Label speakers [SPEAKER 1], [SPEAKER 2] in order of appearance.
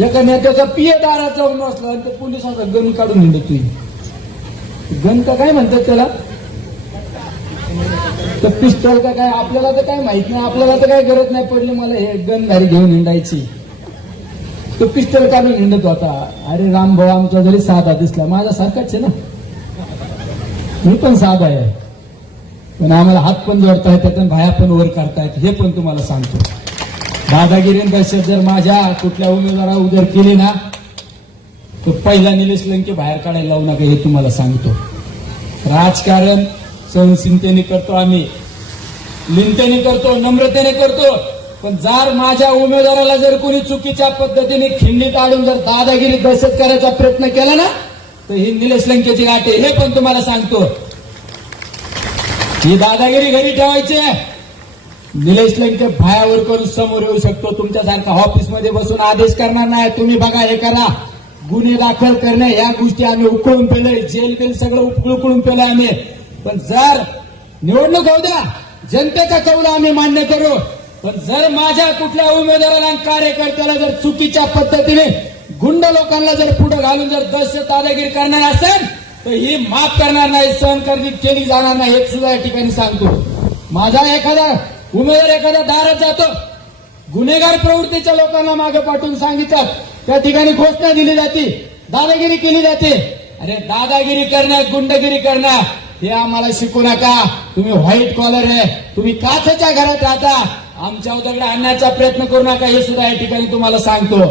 [SPEAKER 1] एका नेत्याचा पिये दारात जाऊन बसला तर पोलिसांचा गण काढून काढून तुम्ही गण का काय म्हणतात त्याला? तर पिस्टल का काय? आपल्याला तर काय माहीत नाही. आपल्याला तर काय गरज नाही पडली मला हे गण घरी घेऊन हिंडायची. तो पिस्टल काढून हिंडत होता अरे राम भाऊ आमचा जरी साधा दिसला माझा सारखाच आहे ना? मी पण साधा आहे. पण आम्हाला हात पण जोडतायत त्यातून भाया पण वर करतायत हे पण तुम्हाला सांगतो. दादागिरी आणि दहशत जर माझ्या कुठल्या उमेदवारा उदर केली ना तर पहिला निलेश लंके बाहेर काढायला लावू नका हे तुम्हाला सांगतो. राजकारण सहनशीलतेने करतो आम्ही. लिंतेने करतो नम्रतेने करतो पण जर माझ्या उमेदवाराला जर कोणी चुकीच्या पद्धतीने खिंडीत आणून जर दादागिरी दहशत करायचा प्रयत्न केला ना तर ही निलेश लंकेची गाठ आहे हे पण तुम्हाला सांगतो. ही दादागिरी घरी ठेवायची आहे. निलेश लंके भायावर करून समोर येऊ शकतो. तुमच्यासारखा ऑफिसमध्ये बसून आदेश करणार नाही. तुम्ही बघा हे करा. गुन्हे दाखल करणे या गोष्टी आम्ही उकळून पेले जेल बिल सगळं उक- उकळून पेलं आम्ही. पण जर निवडणूक होऊ द्या जनतेचा कौल आम्ही मान्य करू. पण जर माझ्या कुठल्या उमेदवाराला कार्यकर्त्याला जर चुकीच्या पद्धतीने गुंड लोकांना जर पुढे घालून जर दहशत दादागिरी करणार असेल तर ही माफ करणार नाही. सहन केली जाणार नाही. हे सुद्धा या ठिकाणी सांगतो. माझा एखादा उमेदवार एखाद्या दारात जातो गुन्हेगार प्रवृत्तीच्या लोकांना मागे पाठवून सांगितलं त्या ठिकाणी घोषणा दिली जाते दादागिरी केली जाते. अरे दादागिरी करणं गुंडगिरी करणं हे आम्हाला शिकू नका. तुम्ही व्हाईट कॉलर आहे तुम्ही काचच्या घरात राहता. आमच्या उदगडे आणण्याचा प्रयत्न करू नका हे सुद्धा या ठिकाणी तुम्हाला सांगतो.